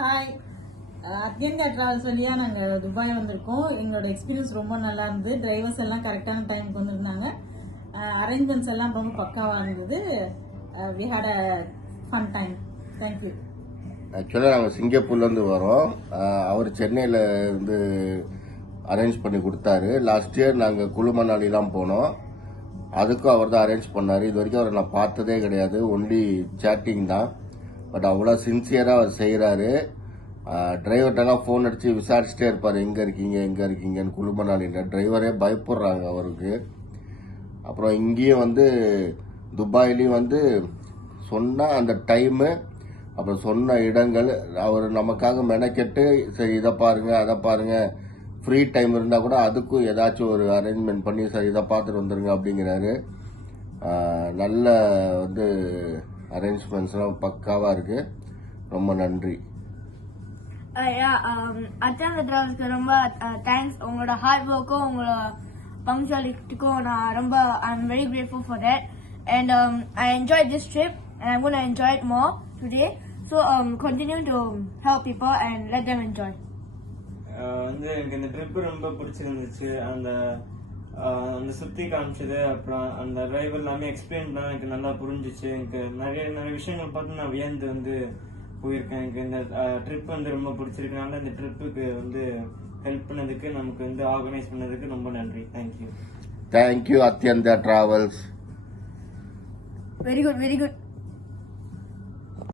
Hi, அத்யந்தா travels வழியா நாங்கள் Dubai வந்திருக்கோம். எங்களோட எக்ஸ்பீரியன்ஸ் ரொம்ப நல்லா இருந்தது. டிரைவர்ஸ் எல்லாம் கரெக்டான டைமுக்கு வந்திருந்தாங்க. அரேஞ்ச்மெண்ட்ஸ் எல்லாம் ரொம்ப பக்காவாக இருந்தது. We had a fun time. Thank you. ஆக்சுவலாக நாங்கள் சிங்கப்பூர்லேருந்து வரோம். அவர் சென்னையில் இருந்து அரேஞ்ச் பண்ணி கொடுத்தாரு. லாஸ்ட் இயர் நாங்கள் குழு மணாலிலாம் போனோம். அதுக்கும் அவர் தான் அரேஞ்ச் பண்ணார். இது வரைக்கும் அவரை நான் பார்த்ததே கிடையாது. ஒன்லி சேட்டிங் தான். பட் அவ்வளோ சின்சியராக அவர் செய்கிறாரு. டிரைவர்கிட்டலாம் ஃபோன் அடித்து விசாரிச்சுட்டே இருப்பார், எங்கே இருக்கீங்கன்னு. குழு மணாலின்ற டிரைவரே பயப்படுறாங்க அவருக்கு. அப்புறம் இங்கேயும் துபாயிலையும் சொன்ன அந்த டைமு, அப்புறம் சொன்ன இடங்கள், அவர் நமக்காக மெனக்கெட்டு சரி இதை பாருங்க அதை பாருங்க, ஃப்ரீ டைம் இருந்தால் கூட அதுக்கும் ஏதாச்சும் ஒரு அரேஞ்ச்மெண்ட் பண்ணி சரி இதை பார்த்துட்டு வந்துருங்க அப்படிங்கிறாரு. நல்ல அரேஞ்ச்மெண்ட்ஸ்லாம் பக்காவாக இருக்கு. ரொம்ப நன்றி. அத்யந்தா டிராவல்ஸ்க்கு ரொம்ப தேங்க்ஸ். உங்களோட ஹார்ட் ஒர்க்கும் உங்களோட பங்க்சுவாலிட்டிக்கும் நான் ரொம்ப I'm very grateful for that, and I enjoyed this trip and I'm going to enjoy it more today. So continue to help people and let them enjoy. எனக்கு இந்த ட்ரிப் ரொம்ப பிடிச்சிருந்துச்சு. அந்த சுத்தி காமிச்சது, அப்புறம் அந்த டிரைவர் எல்லாமே எக்ஸ்பிளைன் பண்ண எனக்கு நல்லா புரிஞ்சிச்சு. எனக்கு நிறைய விஷயங்கள் பார்த்து நான் வியந்து போயிருக்கேன். எனக்கு இந்த ட்ரிப் ரொம்ப பிடிச்சிருக்கனால இந்த ட்ரிப்புக்கு ஹெல்ப் பண்ணதுக்கு, நமக்கு ஆர்கனைஸ் பண்ணதுக்கு ரொம்ப நன்றி. Thank you. Thank you Atyanta travels. Very good, very good.